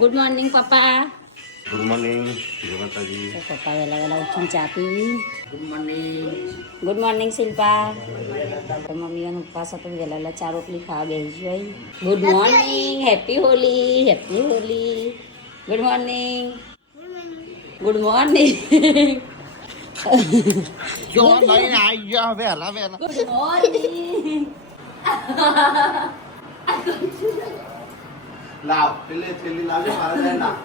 Good morning પપ્પા. Good morning જય માતાજી. તો પપ્પા વહેલા ઉઠીને ચા પી. Good morning. Good morning Shilpa. તો મમ્મીનો ઉપવાસ હતો વહેલા ચા રોટલી ખાવા બેસી જોઈ. Good morning, happy Holi, happy Holi. Good morning, good morning. જો લઈને આવી ગયા વહેલા વહેલા. Good morning. લાવ થેલી લાવજો મારા ના.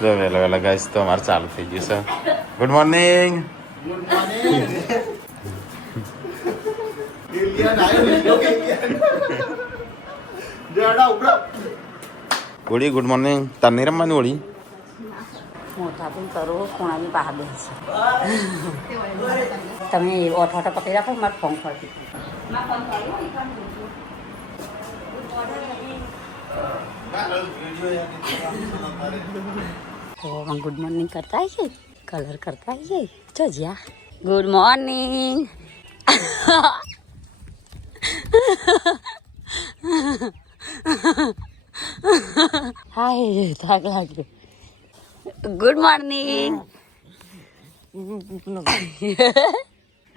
જો વહેલા ગાઈસ તો અમારે ચાલુ થઈ ગયું છે. Good morning. Good morning. Alien આવ્યો જડા ઉભરો. Holi good morning. તાર નહીં રમવાની હોળી? મોટા પણ કરો ખૂણાની બહાર બેસે. તમે ઓઠો પકડી રાખો મારે ફોન કરતી. તો ગુડ મોર્નિંગ કરતા છે, કલર કરતા છે. જો જ્યાં ગુડ મોર્નિંગ. હાય થાક લાગ્યો. Good morning.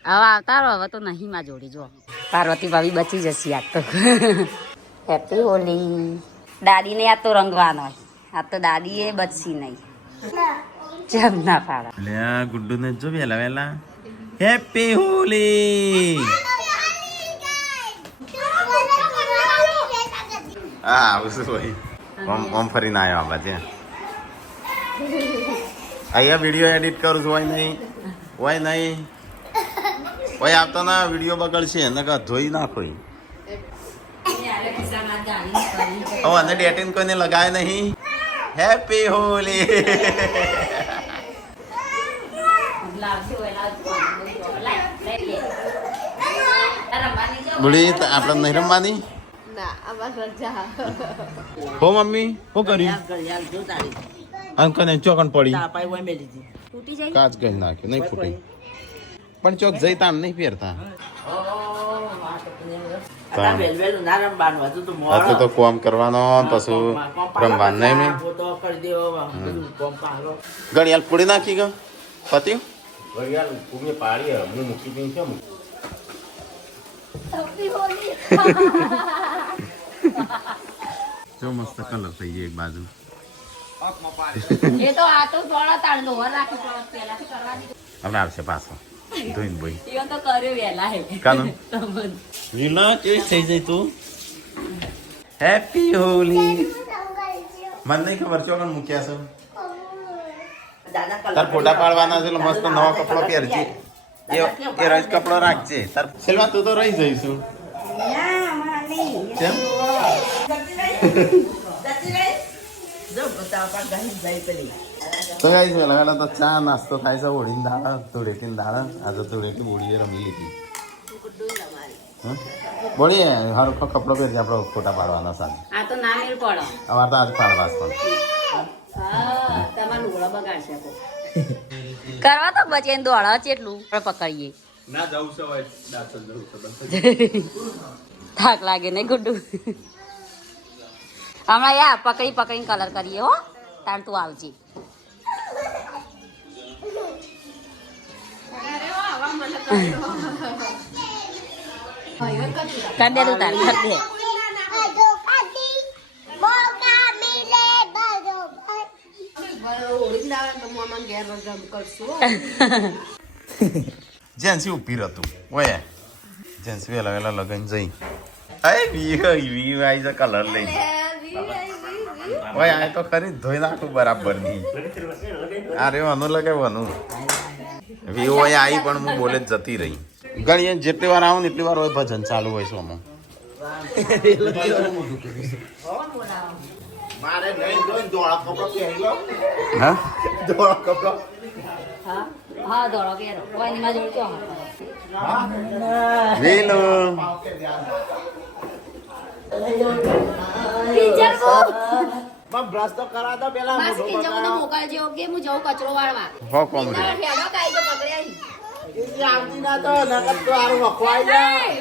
હવે આવતા રહો, હવે તો નહીં માં જોડી જો પાર્વતી ભાભી બચી જશે યાદ તો. હેપી હોલી. દાદીને યાદ તો રંગવાનો હોય, આ તો દાદી એ બચી નહીં. જેમ ના પાડા. લે ગુડ્ડુ ને જો વહેલા હેપી હોલી. હા આવું શું હોય? ઓમ ફરીને આવ્યો આ બાજુ. અહીંયા વિડીયો એડિટ કરું છું. હોય નહીં હોય આવતો ના વિડીયો બગડશે ને ધોઈ નાખો. હવે અને ડેટિંગ કોઈને લગાવે નહીં. હેપી હોલી. બુડી આપણે નહીં રમવાની. હો મમ્મી શું કર્યું? અંકલ ચોકન પડી કાચ ગઈ નાખ્યું નહીં ફૂટી પણ ચોક જઈ તાણ નહીં પહેરતા. તો કોમ કરવાનો પછી રમવાનું નહીં. મેં ઘડિયાળ પૂરી નાખી ગયો પત્યું. ઘડિયાળ પાડી હું મૂકી દઈ છે. જો મસ્ત કલર થઈ ગયો એક બાજુ. એ તો આ તો થોડા તાણ લોહર રાખી પહેલાથી કરવા દીધું. હવે આવશે પાછો ધોઈને ભાઈ. એ તો કર્યો વહેલા હે કાનું લીલા કેવી થઈ જાય તું. હેપી હોલી. મને નહીં ખબર ચોકન મૂક્યા છે. તાર ફોટા પાડવાના છે એટલે મસ્ત નવો કપડો પહેરજે. એ રજ કપડો રાખજે. તાર સેલવા તું તો રહી જઈશું. કેમ? તો ગાઈસ વહેલા તો ચા નાસ્તો થાય છે. ઓળીને દાડા ધૂળેટીને દાડા. આજે ધૂળેટી બોડીએ રમી લીધી. બોડીએ હરખો કપડો પહેરજે. આપણે ફોટા પાડવાના સાથે. આ તો ના મેળ પડો. અમારે તો આજ પાડવા પણ તમારું લુગડા બગાડશે. કરવા તો બચે દોડા ચેટલું પકડીએ. ના જવું છે હવે દાસન જવું છે. થાક લાગે ને ગુડ્ડુ. હમણાં યા પકડીને કલર કરીએ હો. તાર તું આવજે. કર દે તું તાર કર દે. જેન્સી ઉભી હતું ઓય જેન્સી વહેલા લગન જઈ વી આવી છે કલર લઈ. ઓય આ તો ખરી ધોઈ નાખું બરાબર ની. અરે વાનું લગાવવાનું વી ઓય આવી પણ હું બોલે જ જતી રહી. ઘણી જેટલી વાર આવું ને એટલી વાર હોય ભજન ચાલુ હોય છે આમાં. મારે નહીં જોઈને ધોળા કપડો પહેરી લો. હા ધોળા કપડો. હા દોડો કેરો કોઈ માં જોડતો વેલો ટીચર કો પણ બ્રશ તો કરા દો પેલા. બસ કે જવું મોકલ જેવો કે હું જઉં કચરો વાળવા. હો કોમરી હેડો કાઈ તો પકડ્યા. એ આવતી ના તો નકર તો આરું વખવાઈ જાય.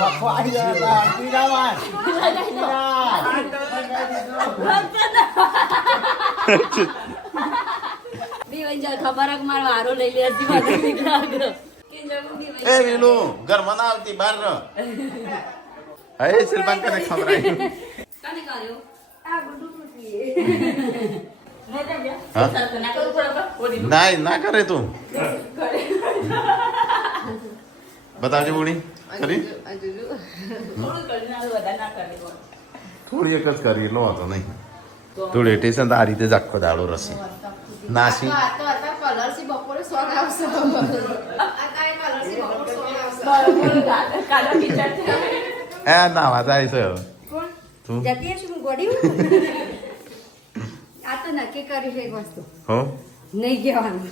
વખવાઈ જાય આવતી ના વાત. ખબર મારો હારો લઈ લે એ વેલું ઘરમાં ના આવતી બહાર રહ. હે શિલ્પા કને ખબર આવી હા? ના ના કરે તું બતાવજો બોડી કરી થોડી એક જ કરી લો હતો નહીં થોડી ટેશન તો આ રીતે જ આખો દાડો રસી નાસી એ ના વાત આવી છે હવે. તું જતી હશે હું ગોડી આ તો નક્કી કર્યું છે એક વસ્તુ હો નહીં કહેવાનું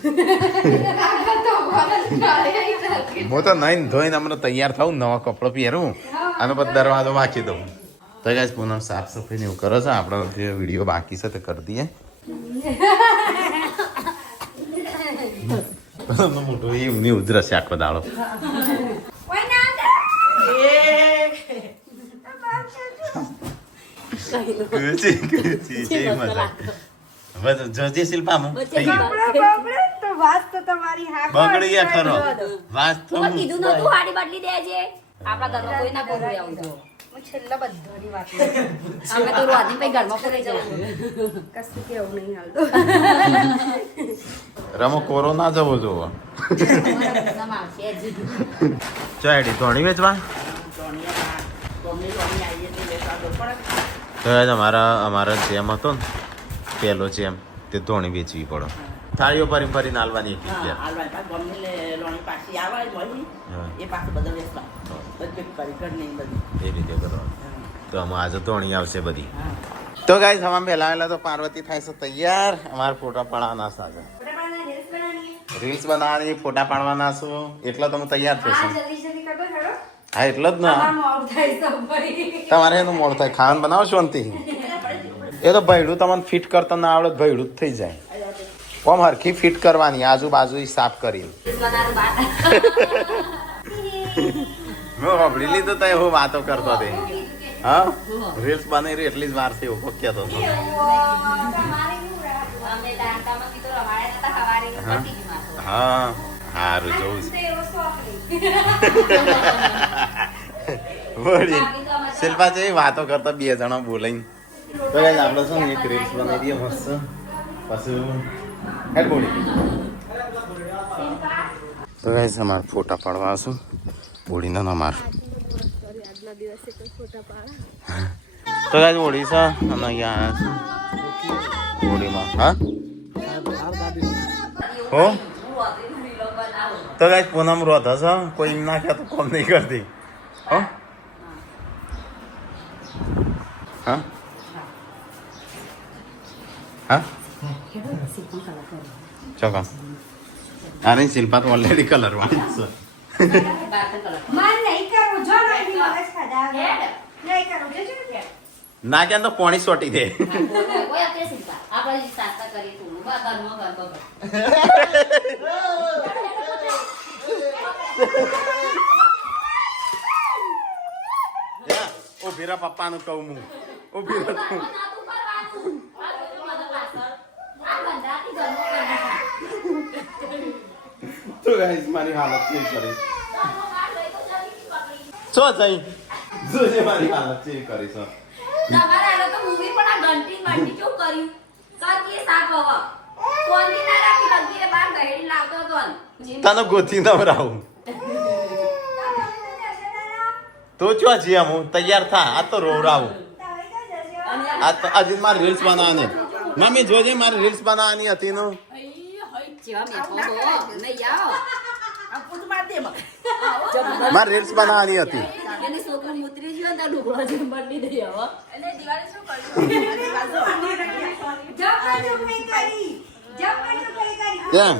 હું તો નહીં ધોઈને હમણાં તૈયાર થવું નવા કપડો પહેરું અને પછી દરવાજો વાંચી દઉં તો ગાઈસ પૂનમ સાફ સફાઈ ને એવું કરો છો આપણો જે વિડીયો બાકી છે તે કરી દઈએ મોટું એવું નહીં ઉધરશે આખો દાડો જજે શિલ્પામાં બગડી ગયા ખરો વાત તો કીધું નતું હાડી બાટલી દેજે આપણા ઘરમાં કોઈ ના બોલવે આવું તો છેલ્લા બધાની વાત અમે તો રોજ પછી ઘરમાં પૂરી જવું કશું કેવું નહીં હાલતો રમો કોરો ના જવો જોવો ચાડી ધોણી વેચવા તો અમારા જેમ હતો ને પેલો જેમ તે ધોણી વેચવી પડે થાળીઓ ફરી ફરી નાલવાની એક એ રીતે કરવાનું તો આમાં આજે ધોણી આવશે બધી તો ગાઈસ હમણાં પહેલા આવેલા તો પાર્વતી થાય છે તૈયાર અમારે ફોટા પાડવાના છે રીલ્સ બનાવવાની ફોટા પાડવાના છો એટલો તો હું તૈયાર થયો હા એટલો જ ને તમારે એનું મોડ થાય ખાવાનું બનાવો શાંતિ એ તો ભૈડું તમને ફિટ કરતા ના આવડે ભૈડું જ થઈ જાય કોમ હરખી ફિટ કરવાની આજુબાજુ સાફ કરી મેં સાંભળી લીધું તો હું વાતો કરતો તે હા રીલ્સ બનાવી રહી એટલી જ વાર છે એવું કહેતો હતો હા સારું જોઉં વળી શિલ્પા છે વાતો કરતા બે જણા બોલાઈને તો ગાઈસ આપણે છે ને એક રીલ્સ બનાવી દઈએ મસ્ત પછી હેડ બોલી તો ગાઈસ અમારે ફોટા પાડવા છું બોડીના ના માર તો ગાઈસ બોડી છે અને અહીંયા બોડીમાં હા હો તો ગાઈસ પૂનમ રોધ હશે કોઈ એમ ના કહે તો કોમ નહીં કરતી હો હા હા ચોકા અરે શિલ્પા તો ઓલરેડી કલર વાળી છે ના કે તો પોણી સોટી દે ઉભી રહે પપ્પાનું કહું હું ઉભી રહે તું તો ગાઈસ મારી હાલત ચેન્જ કરી શું થઈ જોજે મારી હાલત ચેન્જ કરી છે તમારે આલો તો મૂવી પણ આ ઘંટી કેવું કર્યું સર સાફ હવે કોની ના રાખી લગીરે બાર ગહેડી લાવતો હતો તને ગોથી નવરાવું તો ચો જી હું તૈયાર થા આ તો રોવરાવું આ તો હજી મારે રીલ્સ બનાવવાની મમ્મી જોજે મારે રીલ્સ બનાવવાની હતી નું મારે રીલ્સ બનાવવાની હતી કેમ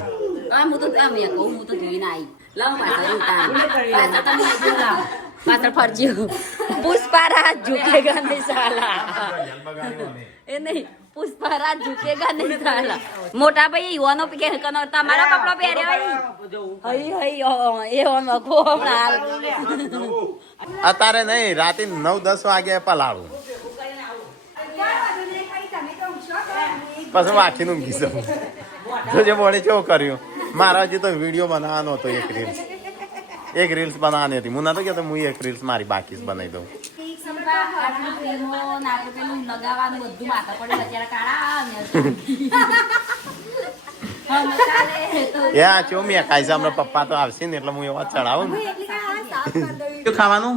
હું તો ધોઈને આવી લાવ પાછળ ફરજો પુષ્પા રાજ ઝુકેગા નહીં સાલા એ નહીં પુષ્પા રાજ ઝુકેગા નહીં સાલા મોટા ભાઈ યુવાનો કે તમારો કપડો પહેર્યો હઈ હઈ એ મગો હમણાં અત્યારે નહીં રાતે 9-10 વાગે પલાળું પછી વાંચીને ઊંઘી જાઉં તો જે બોડી કેવું કર્યું મારા હજી તો વિડીયો બનાવવાનો હતો એક રીલ્સ બનાવવાની હતી હું નતો કહેતો હું એક રીલ્સ મારી બાકી જ બનાવી દઉં યા ચો મેં ખાઈ છે હમણાં પપ્પા તો આવશે ને એટલે હું એવા ચડાવું ને શું ખાવાનું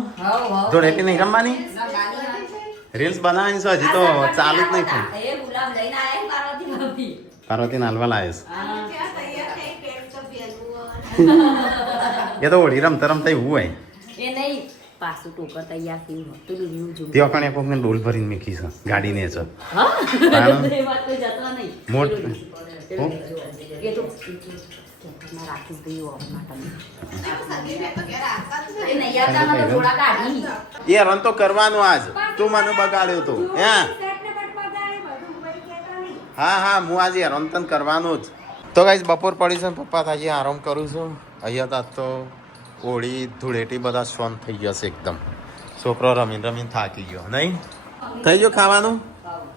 ધૂળેટી નહીં રમવાની રીલ્સ બનાવવાની છે હજી તો ચાલુ જ નહીં થાય પાર્વતી નાલવા લાવીશ એ તો ઓઢી રમતા રમતા એવું હોય પાછું ટોકર તૈયાર થયું પેલું વ્યૂ જો તે વખતે કોકને ડોલ ભરીને મેકી છે ગાડીને છે હા એ વાત તો જતો નહીં મોટ એ તો રાખી દીધું એ નહીં આવતા તો થોડા કાઢી એ રન તો કરવાનું આજ તું મને બગાડ્યો તો હા હું આજે રન તન કરવાનું જ તો ગાઈસ બપોર પડી છે પપ્પા તાજી આરામ કરું છું અહીંયા તા તો હોળી ધૂળેટી બધા શોન થઈ જશે એકદમ છોકરો રમીને થાકી ગયો નહીં થઈ ગયો ખાવાનું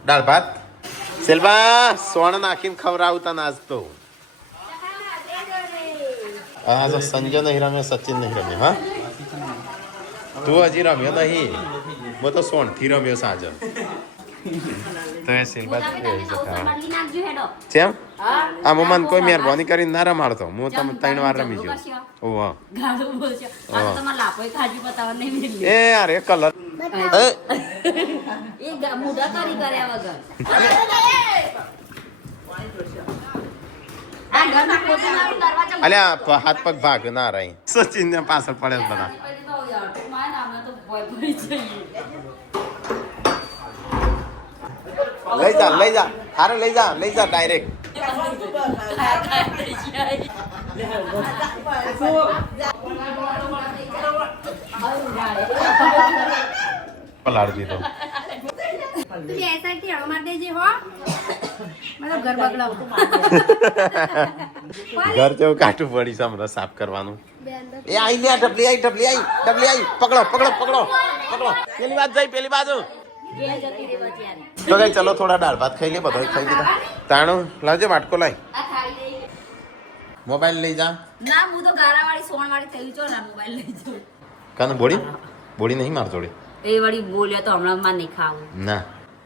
દાળ ભાત સેલબા સોણ નાખીને ખવડાવતા નાસ્તો હા તો સંજય નહીં રમ્યો સચિન નહીં રમ્યો હા તું હજી રમ્યો નહીં હું તો સોણથી રમ્યો સાજર તો એ સેલબા ચેમ આ મમ્મા કોઈ મહેરબાની કરીને ના રમાડતો હું તમે 3 વાર રમી ગયો ઓહ એ યાર એ કલર અલ્યા હાથ પગ ભાગ ના રહી સચિન ને પાછળ પડે બધા લઈ જા હારે લઈ જા ડાયરેક્ટ પલાળ દીધો ઘર જેવું કાઠું પડી છે હમણાં સાફ કરવાનું એ આઈ લે ડબલી આઈ પકડો પેલી બાજુ તો કઈ ચલો થોડા દાળ ભાત ખાઈ લે બધો ખાઈ લીધા તાણું લાવજે વાટકો લાય મોબાઈલ લઈ જા ના હું તો ગારાવાળી સોણવાળી થઈ છો ને મોબાઈલ લઈ જાઉં કાનું બોડી નહીં માર જોડે એ વળી બોલ્યો તો હમણાં માં નહીં ખાવું ના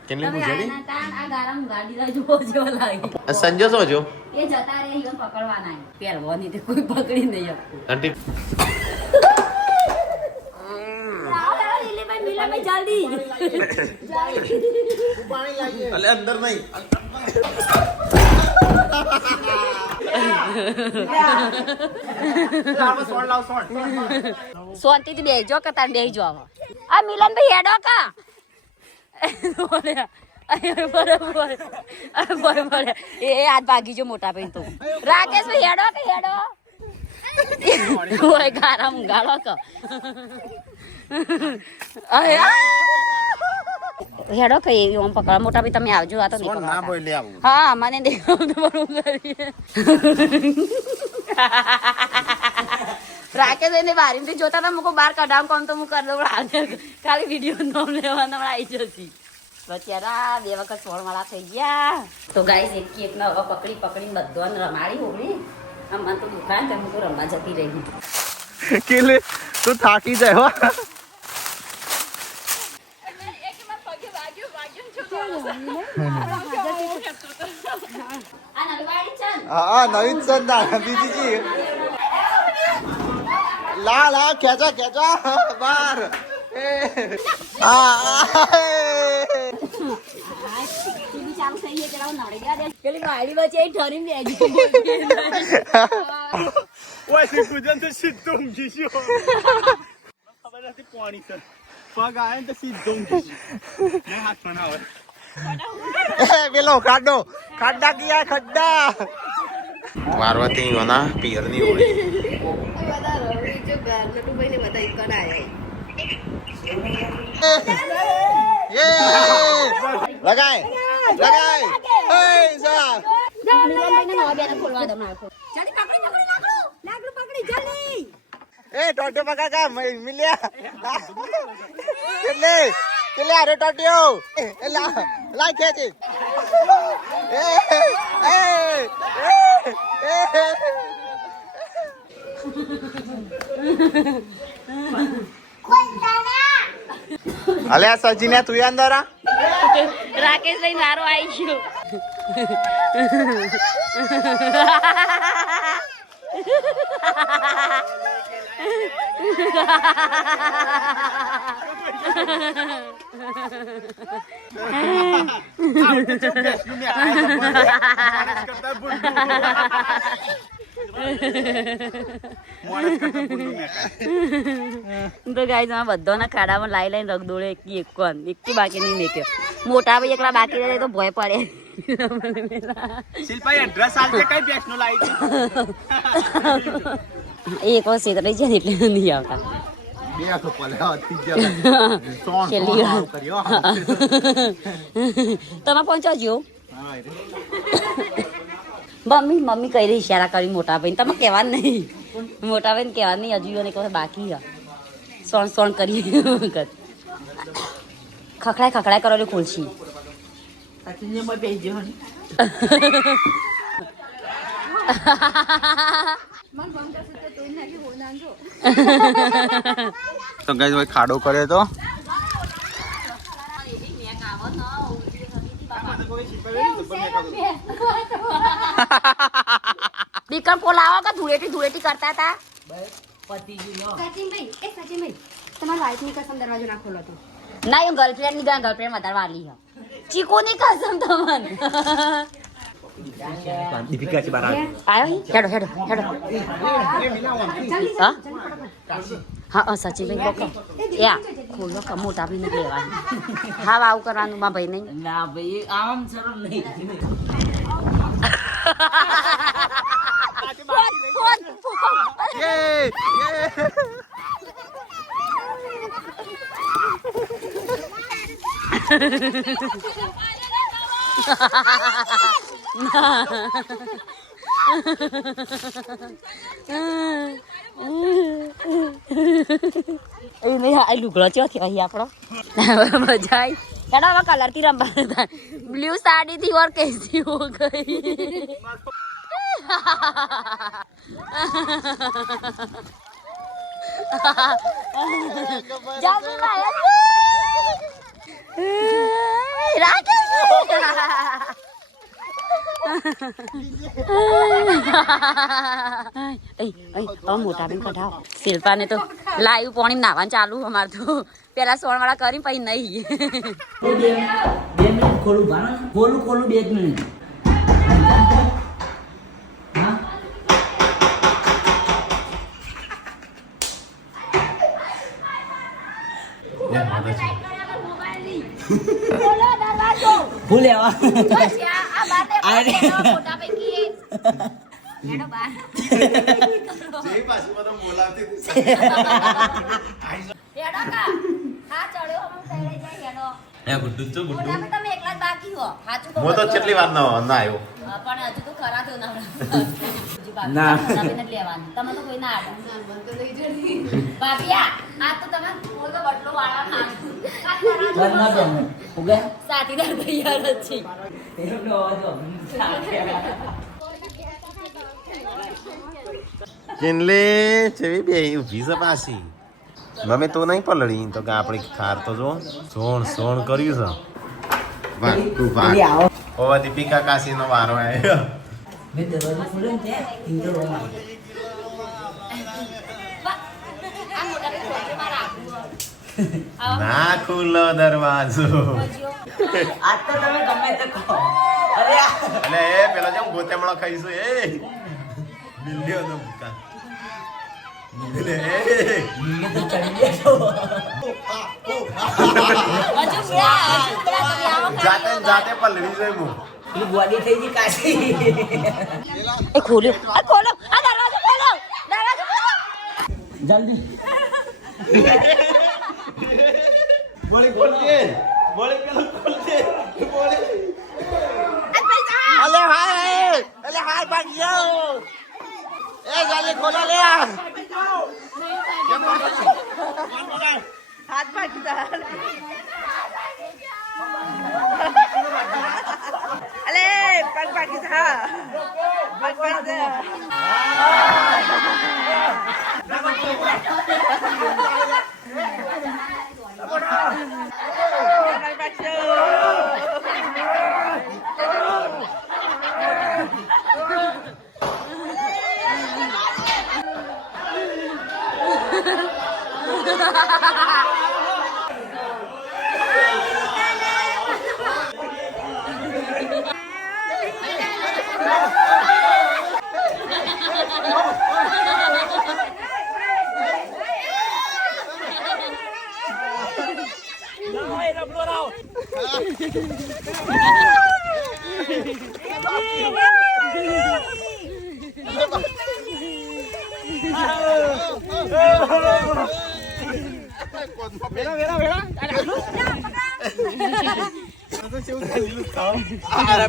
કેટલી પૂછેલી આ ગારામ ગાડી લઈ જો જેવો લાગે સંજો સોજો એ જતા રે ઈવન પકડવાના પહેરવાની તે કોઈ પકડી નહીં આંટી જલ્દી અલે અંદર નહીં શાંતિથી બેસજો કે તાર બેસજો હવે આ મિલન ભાઈ હેડો કા બરોબર એ આજ ભાગી જો મોટા ભાઈ તો રાકેશ ભાઈ હેડો કે હેડો ઓય ગારા મુંગાળો કે હેડો કે એવી ઓમ પકડ મોટા ભાઈ તમે આવજો આ તો નહીં ના બોલે આવું હા મને દેખાવ તો બરોબર રાકેશ એને બારીમાંથી જોતા હતા મુકો બહાર કઢાવ કોમ તો હું કરી દઉં ખાલી વિડીયો નામ લેવાના આવી જતી બચારા 2 વખત સોળવાળા થઈ ગયા તો ગાઈસ એક કેકને હવે પકડીને બધાને રમાડી હોગી આમાં તો દુકાન કે હું રમવા જતી રહી કેલે તું થાકી જાય હો હા નવીન સંદા દીદીજી લા ખેંચા બાર પેલી ગાડી વચ્ચે ઠરી બેગી પૂજન તો સીધો ઊંઘી ગયો ખબર નથી પાણી સર પગ આવે ને તો સીધો ઊંઘી ગયો હાથ પણ આવે પેલો ખાડા ગયા ખड्डा પાર્વતી ઓના પિયરની હોળી લગાય એ ટોટો પકા કા મિલ્યા એટલે એટલે આરે ટોટ્યો એ લા ખેંચી અલે સચિને તું અંદર આ રાકેશ ભાઈ મારો આવી ગયો તો ગાઈસ અમે બધાના ખાડામાં લાઈ લઈને રગદોળે એક બાકી નહીં મેક્યો મોટા ભાઈ એકલા બાકી રહે તો ભય પડે શિલ્પા એડ્રેસ આલજે કઈ બેસનો લાવી એક વાર સેતરાઈ જાય ને એટલે નહીં આવતા બે આખો પલ્યા હતી કર્યો તમે પહોંચો મમ્મી કઈ રહી ઈશારા કરી મોટા ભાઈ તમે કહેવા નહીં મોટા ભાઈ કહેવા નહીં હજુ એને કહે બાકી સોણ કરી ખખડાય કરો એટલે ખોલશી તો ગાઈસ ભાઈ ખાડો કરે તો બીકર પોલાવો કે ધૂળેટી કરતા હતા સચિનભાઈ તમારા વાઈફની કસમ દરવાજો ના ખોલો તો ના હું ગર્લફ્રેન્ડ ની ગર્લફ્રેન્ડ વધારે વાલી હ ચીકુ ની કસમ તમને દીપિકા છે બારા આયો હેડો હા સચિનભાઈ કોકો યા ખોલો કે મોટા ભાઈ ને લેવાનું હા આવું કરવાનું માં ભાઈ નહીં ના ભાઈ આમ સરળ નહીં લુગડો ચો થયો અહીં આપણો મજા આવી ચાલો હવે કલર થી રમવા બ્લુ સાડી થી ઓર કેસી હો ગઈ મોટા બેન કઢાવ શિલ્પા ને તો લાઈવ પાણી નાવાનું ચાલુ અમારે તો પેલા સોણ વાળા કરી પછી નહીં 2 મિનિટ ખોલું ખોલું 2 મિનિટ ભૂલે હું તો કેટલી વાર ના આવ્યો પણ હજુ તો ખરા થયો ના. લેવાનું તમે તો કોઈ ના આડો ભાભીયા આ તો તમે બોલ તો બટલો વાળા સાથીદાર તૈયાર જ છે કિનલે ચેવી બે ઊભી છે પાછી મમ્મી તો નહીં પલળી તો કે આપણે ખાર તો જો સોણ કર્યું છે વાહ તું વાહ ઓ દીપિકા કાશી નો વારો આવ્યો ના ખુલ્લો દરવાજો એટલે એ પેલા જેમ ગોતેમણો ખાઈશું એ મિલ્યો નો ભૂકા જાતે પલળી જાય હું એ ખોલ્યો આ દરવાજો ખોલો જલ્દી અલે હાય ભાગ્યો એ જલ્દી ખોલો લે હાથ ભાગી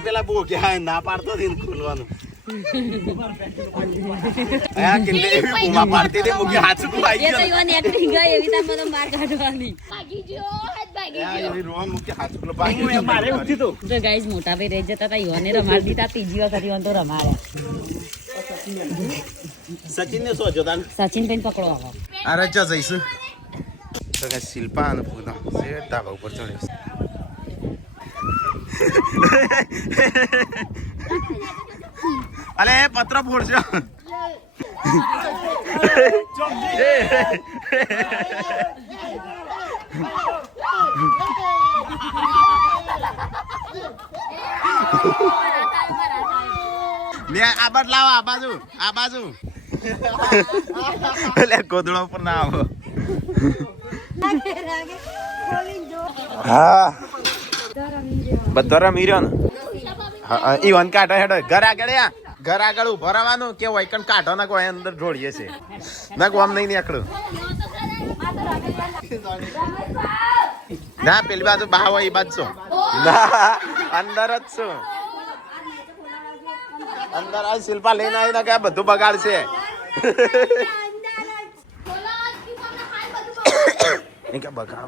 પેલા બહુ ક્યાં ના પાડતો હતી ને ખોલવાનું પાડતી હતી મૂકી હાથ એ તો ઈવન એક્ટિંગ ગઈ એવી તાર મને માર કાઢવાની તો ગાઈસ મોટા ભાઈ રહી જતા હતા ઈવને રમાડી દીધા ત્રીજી વખત ઈવન તો રમાડ્યા સચિન ને શું જોતા સચિન ભાઈ પકડો આવો આ રજા જઈશું તો કે શિલ્પા અને પૂના શેઠ ધાબા ઉપર ચડ્યો અલે પત્ર ફોડશો આ બાજુ લાવો આ બાજુ એટલે ગોદડો ઉપર ના આવો હા બધો રમી રહ્યો ને ઈ વન કાઢો હેડો ઘર આગળ ઉભો રહેવાનું કે વૈકણ કાઢો ના કોઈ અંદર ઢોળીએ છે ના આમ નહીં નીકળું ના પેલી બાજુ બા હોય એ બાજુ છું ના અંદર જ છું અંદર આ શિલ્પા લઈને આવી ને કે બધું બગાડશે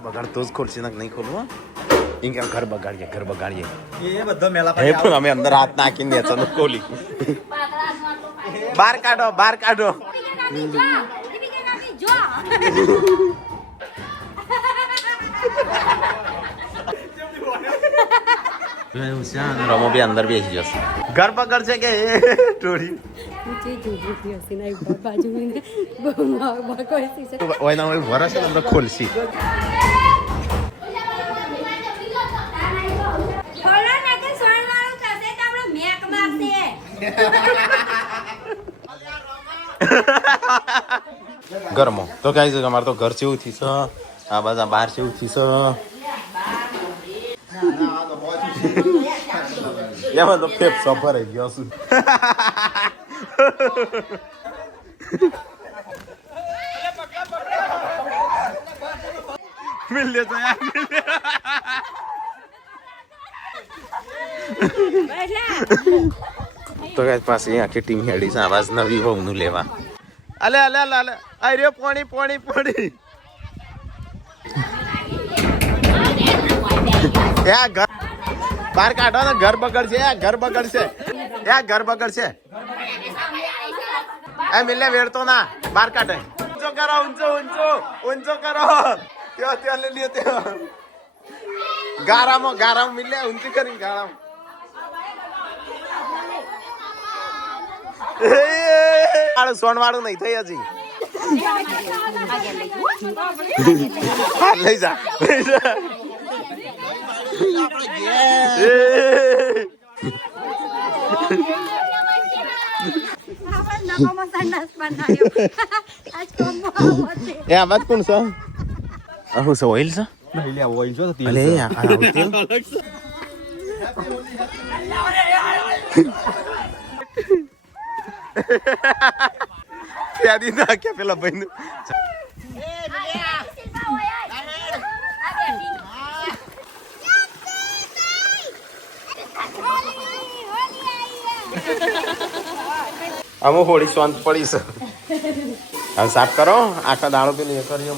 બગાડ તો જ ખોલશે ને નહીં ખોલવું ઘર બગાડીએ એ બધો મેલા પણ અમે અંદર હાથ નાખીને અચાનક ખોલી બહાર કાઢો રમો બી અંદર બેસી જશે ઘર બગડશે કે ટોળી વરસ અંદર ખોલશી ઘરમાં તો કઈ છે અમારે તો ઘર જેવું થી છે આ બધા બહાર જેવું થી છે એમાં તો ફેફ સફર ગયો છું મિલ લે તો યાર તો ગાઈસ પાસે આખી ટીમ હેડી છે આવાજ નવી હોમનું લેવા અલે આ રે પોણી યા ઘર બહાર કાઢો ને ઘર બગડશે એ મિલે વેડતો ના બહાર કાઢે ઊંચો કરો ઊંચો કરો ત્યાં લઈ લ્યો ત્યાં ગારામાં મિલે ઊંચી કરી ગારામાં સોનવાળું નહીં થઈ હજી લઈ જા એ આ વાત કોણ છે હું છે ઓઇલ છે ઓઇલ જો અલે આ તેલ યાદી ના કે પેલા ભાઈ નું અમુક હોળી શાંત પડી છે હવે સાફ કરો આખા દાડો પેલી કરીએ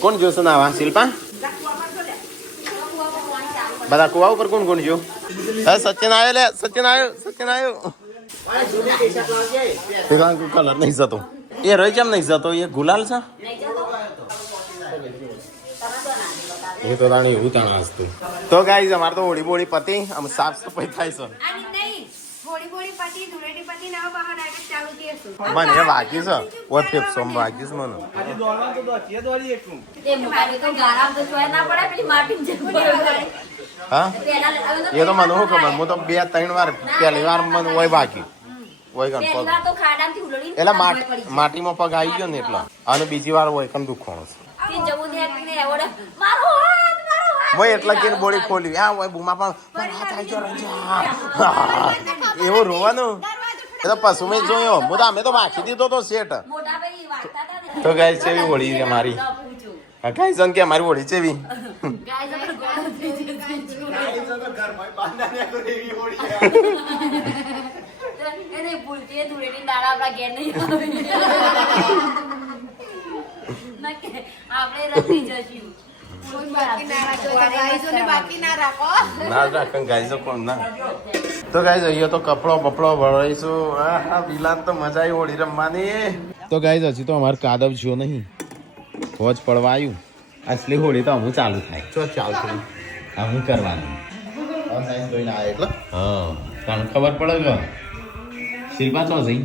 કોણ જોશે ના શિલ્પા બધા કુવા ઉપર કોણ કોણ ગયો સચિન આવ્યો લે સચિન આવ્યો કલર નહીં જતો એ રહી કેમ નહીં જતો એ ગુલાલ છે એ તો તાણી એવું તાણ હસતું તો ગાઈઝ અમારે તો હોળી બોળી પતી આમ સાફ સફાઈ થાય છે મને એ વાગી છે ઓ ફેફસો વાગી છે મને આજે દોડવાનું તો દોડીએ દોડી એકલું હા એ તો મને શું ખબર હું તો 2-3 વાર પહેલી વાર મને હોય બાકી હોય કણ પગ એટલે માટીમાં પગ આવી ગયો ને એટલે અને બીજી વાર હોય કણ દુખવાનું છે હું એટલા કે બોડી ખોલી આ હોય બુમા પણ હાથ આવી ગયો એવું રોવાનું એ તો પશુ મેં જોયો હું તો અમે તો વાંખી દીધો તો સેટ તો ગાય છે એવી હોળી મારી ગાય જન કે મારી હોળી છે એવી ના રાખે ગાય કોણ ના તો ગાય અહીંયા તો કપડો બપડો ભરાઈશું હા બિલાન તો મજા આવી હોળી રમવાની તો ગાય હજી તો અમારે કાદવ જ્યો નહીં હોજ પડવા આવ્યું અસલી હોળી તો અમુક ચાલુ થાય ચો ચાલતું અમુક કરવાનું ઓનલાઈન જોઈને આવે એટલે હા તને ખબર પડે કે શિલ્પા ચો જઈ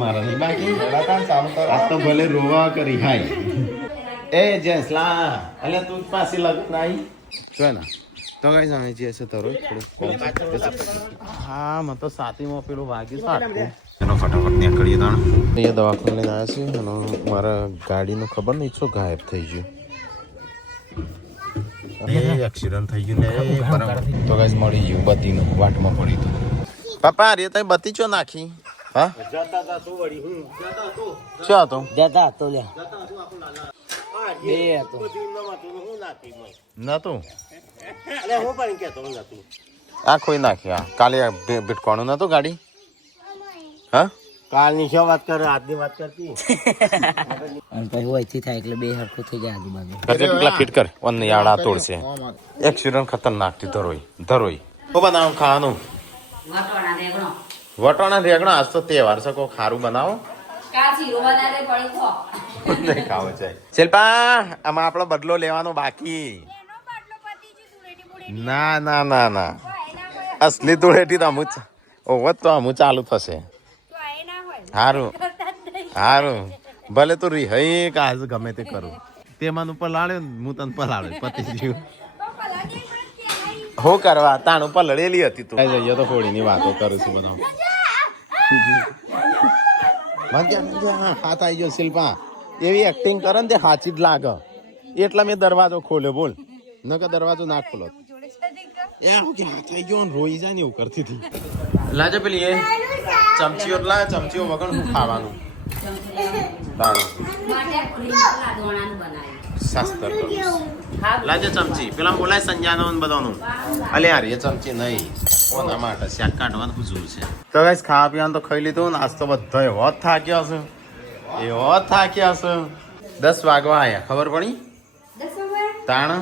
મારા નહીં બાકી આ તો ભલે રોવા કરી હાય એ જેસલા અલ્યા તું પાસે લગ નાઈ જો ના તો ગાઈસ અમે જે છે તરો થોડું હા મને તો સાતીમાં પેલું વાગ્યું છે આટલું એનો ફટાફટ નીકળીએ તાણ એ દવાખાને લઈને આવ્યા છે અને મારા ગાડીનું ખબર નહીં શું ગાયબ થઈ ગયું એક્સિડન્ટ થઈ ગયું ને બરાબર તો ગાઈસ મળી ગયું બત્તીનું વાટમાં પડી હતું પપ્પા રે તઈ બત્તી ચો નાખી હા જતા તા તો વળી હું જતા તો ચો તો જતા તો લે બે હતો નતું અરે હું પણ કહેતો નતું આ કોઈ નાખ્યા કાલે બિટકોણું નતું ગાડી હા કાલની શું વાત કરે આજની વાત કરતી અને પછી હોયથી થાય એટલે બે હરખું થઈ જાય આજુબાજુ કરજે પેલા ફિટ કર વન યાડા તોડશે એક્સિડન્ટ ખતરનાક થી ધરોઈ ઓ બનાવ ખાવાનું વટોણા રેગણો આજ તો તહેવાર છે કોઈ ખારું બનાવો નહીં ખાવો છે શિલ્પા આમાં આપણો બદલો લેવાનો બાકી ના અસલી ધૂળેટી તો અમુક ઓવત તો અમુક ચાલુ થશે હારું ભલે તું રીહઈ કે આજ ગમે તે કરું તે મને પલાળ્યો હું તને પલાળ્યો પતી ગયું હો કરવા તાણું પલળેલી હતી તું જઈએ તો હોળીની વાતો કરું છું બધા હાથ આવી ગયો શિલ્પા એવી એક્ટિંગ કરે ને તે સાચી જ લાગે એટલે મેં દરવાજો ખોલ્યો બોલ ન કે દરવાજો ના ખોલો એ હાથ આવી ગયો ને રોઈ જાય ને એવું કરતી હતી લાજે પેલી એ ચમચીઓ ચમચીઓ વગર હું ખાવાનું શાસ્ત્ર લાજે ચમચી પેલા બોલાય સંજાનો બધાનું અલે યાર એ ચમચી નહીં કોના માટે શાક કાઢવાનું પૂછવું છે તો ગાઈસ ખાવા પીવાનું તો ખાઈ લીધું આજ તો બધો એવો જ થાક્યો હશે 10 વાગવા આયા ખબર પડી તાણ